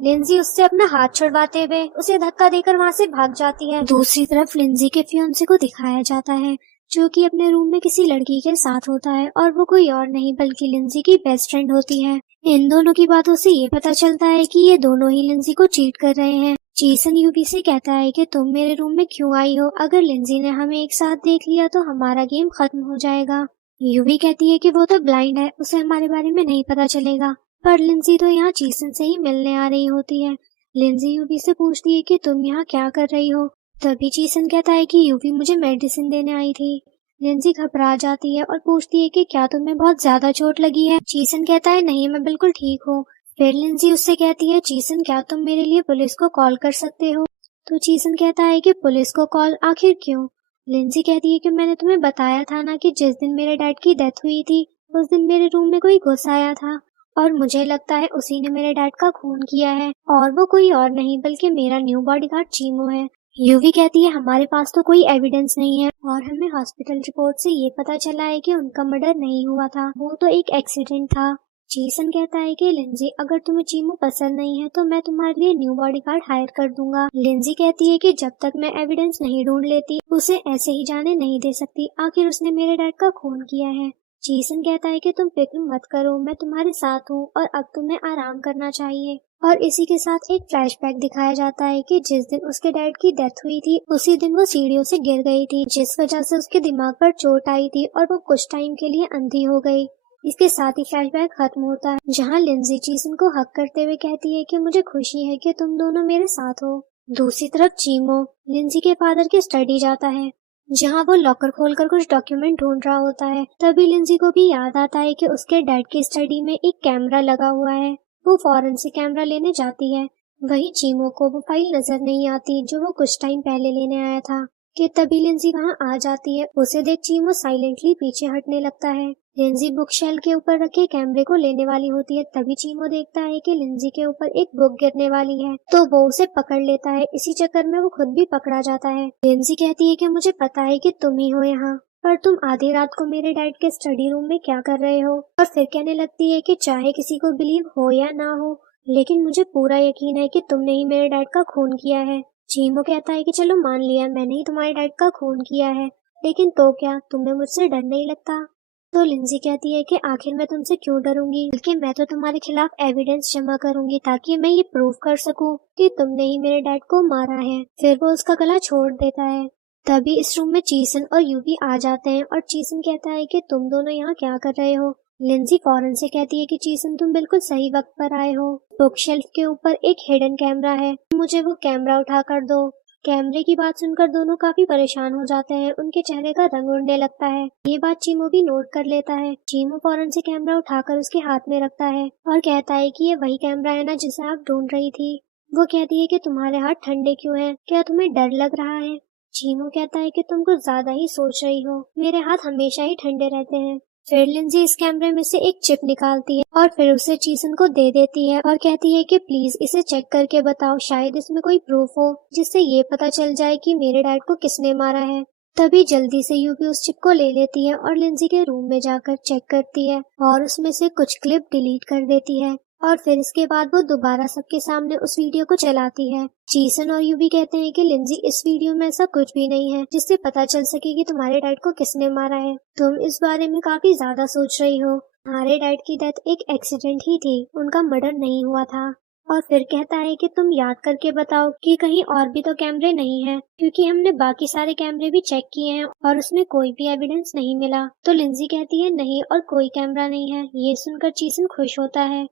लिंजी उससे अपना हाथ छुड़वाते हुए उसे धक्का देकर वहाँ से भाग जाती है। दूसरी तरफ लिंजी के फियांसे को दिखाया जाता है जो कि अपने रूम में किसी लड़की के साथ होता है और वो कोई और नहीं बल्कि लिंजी की बेस्ट फ्रेंड होती है। इन दोनों की बातों से ये पता चलता है कि ये दोनों ही लिंजी को चीट कर रहे हैं। जेसन यूवी से कहता है कि तुम मेरे रूम में क्यों आई हो, अगर लिंजी ने हमें एक साथ देख लिया तो हमारा गेम खत्म हो जाएगा। यूवी कहती है कि वो तो ब्लाइंड है, उसे हमारे बारे में नहीं पता चलेगा। पर लिंजी तो यहाँ जेसन से ही मिलने आ रही होती है। लिंजी यूवी से पूछती है कि तुम यहाँ क्या कर रही हो। तभी जेसन कहता है कि यूवी मुझे मेडिसिन देने आई थी। लिंजी घबरा जाती है और पूछती है कि क्या तुम्हें बहुत ज्यादा चोट लगी है। जेसन कहता है नहीं, मैं बिल्कुल ठीक हूँ। फिर लिंजी उससे कहती है जेसन क्या तुम मेरे लिए पुलिस को कॉल कर सकते हो। तो जेसन कहता है कि पुलिस को कॉल, आखिर क्यों। लिंजी कहती है कि मैंने तुम्हें बताया था ना कि जिस दिन मेरे डैड की डेथ हुई थी उस दिन मेरे रूम में कोई घुस आया था और मुझे लगता है उसी ने मेरे डैड का खून किया है, और वो कोई और नहीं बल्कि मेरा न्यू बॉडीगार्ड चीमो है। यूवी कहती है हमारे पास तो कोई एविडेंस नहीं है और हमें हॉस्पिटल रिपोर्ट से ये पता चला है कि उनका मर्डर नहीं हुआ था, वो तो एक एक्सीडेंट था। जेसन कहता है कि लिंजी अगर तुम्हें चीमो पसंद नहीं है तो मैं तुम्हारे लिए न्यू बॉडीगार्ड हायर कर दूंगा। लिंजी कहती है कि जब तक मैं एविडेंस नहीं ढूंढ लेती उसे ऐसे ही जाने नहीं दे सकती, आखिर उसने मेरे डैड का खून किया है। जेसन कहता है कि तुम फिक्र मत करो, मैं तुम्हारे साथ हूँ और अब तुम्हें आराम करना चाहिए। और इसी के साथ एक फ्लैशबैक दिखाया जाता है कि जिस दिन उसके डैड की डेथ हुई थी उसी दिन वो सीढ़ियों से गिर गई थी, जिस वजह से उसके दिमाग पर चोट आई थी और वो कुछ टाइम के लिए अंधी हो गई। इसके साथ ही फ्लैशबैक खत्म होता है जहाँ लिंजी जेसन को हक करते हुए कहती है कि मुझे खुशी है कि तुम दोनों मेरे साथ हो। दूसरी तरफ चीमो लिंजी के फादर की स्टडी जाता है जहाँ वो लॉकर खोलकर कुछ डॉक्यूमेंट ढूंढ रहा होता है। तभी लिंजी को भी याद आता है कि उसके डैड की स्टडी में एक कैमरा लगा हुआ है। वो फौरन से कैमरा लेने जाती है। वहीं चीमो को वो फाइल नजर नहीं आती जो वो कुछ टाइम पहले लेने आया था कि तभी लिंजी वहाँ आ जाती है। उसे देख चीमो साइलेंटली पीछे हटने लगता है। लिंजी बुक शेल्फ के ऊपर रखे कैमरे को लेने वाली होती है, तभी चीमो देखता है कि लिंजी के ऊपर एक बुक गिरने वाली है तो वो उसे पकड़ लेता है। इसी चक्कर में वो खुद भी पकड़ा जाता है। लिंजी कहती है कि मुझे पता है कि तुम ही हो यहाँ, पर तुम आधी रात को मेरे डैड के स्टडी रूम में क्या कर रहे हो। और फिर कहने लगती है कि चाहे किसी को बिलीव हो या ना हो लेकिन मुझे पूरा यकीन है कि तुमने ही मेरे डैड का खून किया है। चीमो कहता है कि चलो मान लिया मैंने ही तुम्हारे डैड का खून किया है, लेकिन तो क्या तुम्हें मुझसे डर नहीं लगता। तो लिंजी कहती है कि आखिर मैं तुमसे क्यों डरूंगी, बल्कि मैं तो तुम्हारे खिलाफ एविडेंस जमा करूंगी ताकि मैं ये प्रूव कर सकूं कि तुमने ही मेरे डैड को मारा है। फिर वो उसका गला छोड़ देता है। तभी इस रूम में चीसन और यूवी आ जाते हैं और चीसन कहता है कि तुम दोनों यहाँ क्या कर रहे हो। लिंजी फौरन से कहती है कि चीसन तुम बिल्कुल सही वक्त पर आए हो, बुक शेल्फ के ऊपर एक हिडन कैमरा है, मुझे वो कैमरा उठा कर दो। कैमरे की बात सुनकर दोनों काफी परेशान हो जाते हैं, उनके चेहरे का रंग उड़ने लगता है। ये बात चीमो भी नोट कर लेता है। चीमो फौरन से कैमरा उठाकर उसके हाथ में रखता है और कहता है कि ये वही कैमरा है ना जिसे आप ढूंढ रही थी। वो कहती है कि तुम्हारे हाथ ठंडे क्यों हैं, क्या तुम्हें डर लग रहा है। चीमो कहता है कि तुम कुछ ज्यादा ही सोच रही हो, मेरे हाथ हमेशा ही ठंडे रहते हैं। फिर लिंजी इस कैमरे में से एक चिप निकालती है और फिर उसे चीसन को दे देती है और कहती है कि प्लीज इसे चेक करके बताओ, शायद इसमें कोई प्रूफ हो जिससे ये पता चल जाए कि मेरे डैड को किसने मारा है। तभी जल्दी से यूवी उस चिप को ले लेती है और लिंजी के रूम में जाकर चेक करती है और उसमें से कुछ क्लिप डिलीट कर देती है और फिर इसके बाद वो दोबारा सबके सामने उस वीडियो को चलाती है। चीसन और यूवी कहते हैं कि लिंजी इस वीडियो में ऐसा कुछ भी नहीं है जिससे पता चल सके कि तुम्हारे डैड को किसने मारा है, तुम इस बारे में काफी ज्यादा सोच रही हो, तुम्हारे डैड की डेथ एक एक्सीडेंट ही थी, उनका मर्डर नहीं हुआ था। और फिर कहता है कि तुम याद करके बताओ कि कहीं और भी तो कैमरे नहीं हैं, क्योंकि हमने बाकी सारे कैमरे भी चेक किए हैं और उसमें कोई भी एविडेंस नहीं मिला। तो लिंजी कहती है नहीं और कोई कैमरा नहीं है। ये सुनकर चीसन खुश होता है।